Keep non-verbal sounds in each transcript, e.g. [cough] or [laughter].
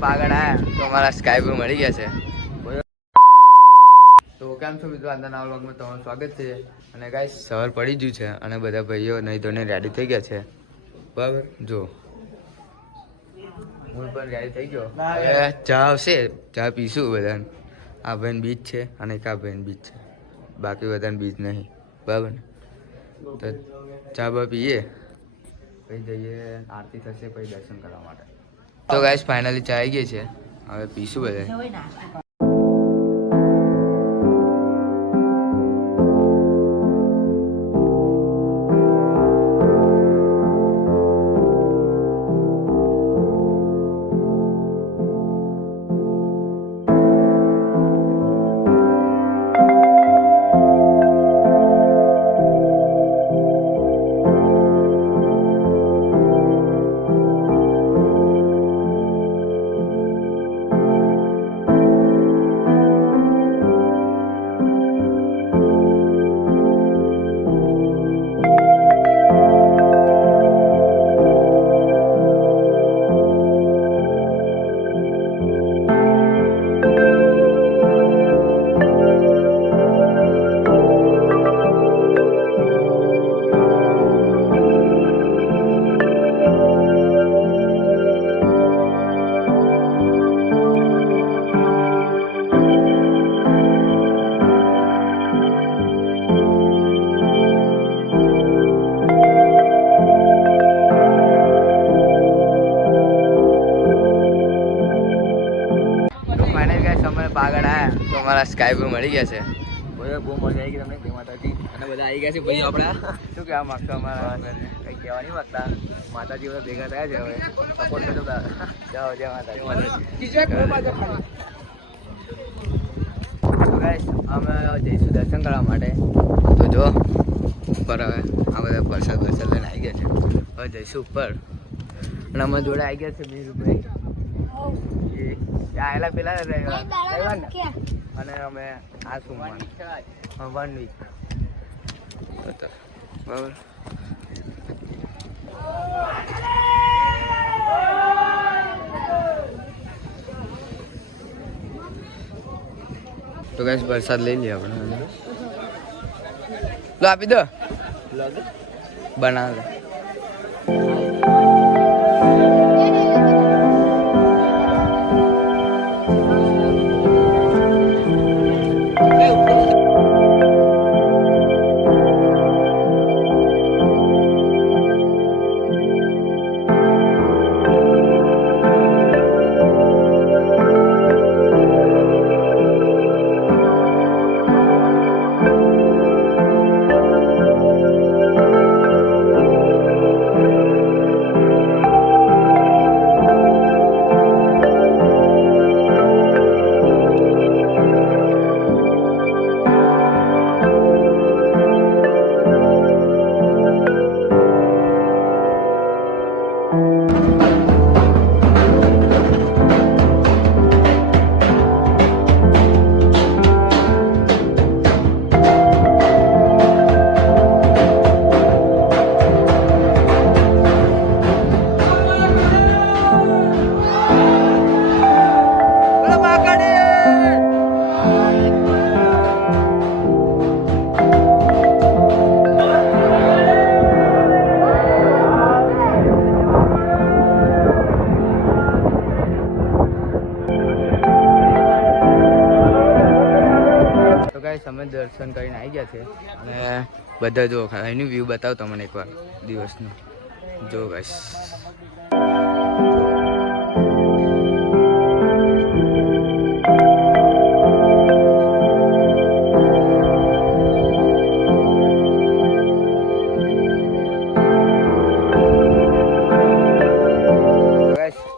પાગળ આયા. તો અમારા સ્કાય પર મળી ગયા છે. તો કેમ છો મિત્રો? આજના નવા વ્લોગમાં તમારું સ્વાગત છે. અને ગાઈસ સવાર પડી ગયું છે અને બધા ભાઈઓ નહીં ધોઈને રેડી થઈ ગયા છે. બરાબર? જો. હું પણ રેડી થઈ ગયો. ચા આવશે. ચા પીશું બધાને. આ ભાઈ બીચ છે અને એક આ ભાઈ બીચ છે. બાકી બધાને બીચ નહીં. બરાબર ને? તો ચા બા પીએ. પછી જઈએ. આરતી થશે પછી દર્શન કરવા માટે. તો ગાઈસ ફાઇનલી ચાઈ ગઈ છે. હવે પીશું બધા. પાગળ આયા તો અમારા સ્કાય પર મળી ગયા છે. કોઈ બહુ મજા આવી ગઈ તમને જય માતાજી. અને બધા આવી ગયા છે ભાઈ આપણા. [laughs] શું કહેવા માગતો અમારા? કઈ કહેવા નહીં માગતા. માતાજી બધા ભેગા થયા છે હવે. સપોર્ટ કરજો [laughs] જાઓ જય માતાજી. તો અમે જઈશું દર્શન કરવા માટે. તો જો ઉપર હવે આ બધા પ્રસાદ પ્રસાદ લઈને આવી ગયા છે. હવે જઈશું ઉપર. અને અમારા જોડે આવી ગયા છે મીરુભાઈ એ આયેલા પેલા રવિવાર? અને અમે આ સોમવાર. વન વીક બરાબર. તો કઈ વરસાદ લઈ લઈએ આપણે. લો આપી દો. બનાવ. દર્શન કરીને આવી ગયા છે. અને બધા જો એનું વ્યૂ બતાવો તમને એકવાર દિવસનું. જો બસ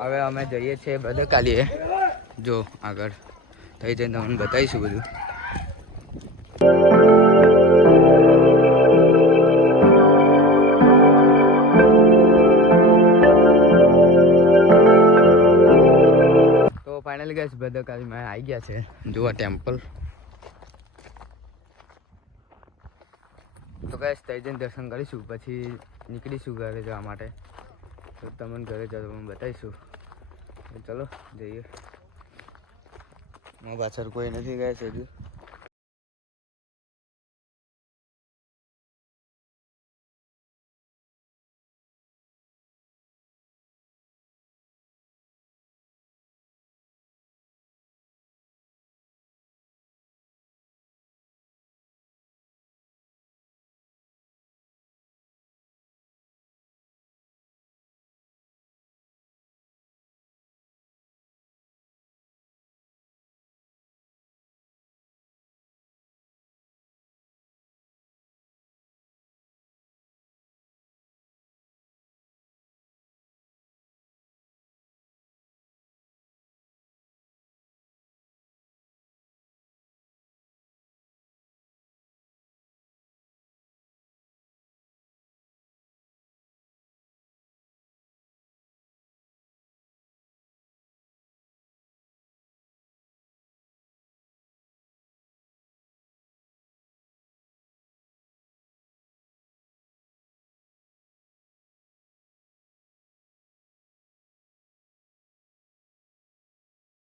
હવે અમે જઈએ છીએ બદકાલીએ જો આગળ. થઈ જઈને તમને બતાવીશું બધું. ગેસ ભદ્રકાળી માં આવી ગયા છે. જુઓ ટેમ્પલ. તો ગેસ તૈજન જઈને દર્શન કરીશું પછી નીકળીશું ઘરે જવા માટે. તો તમને ઘરે જવા બતાવીશું. ચલો જઈએ. મારા પાછળ કોઈ નથી ગયા છે હજુ.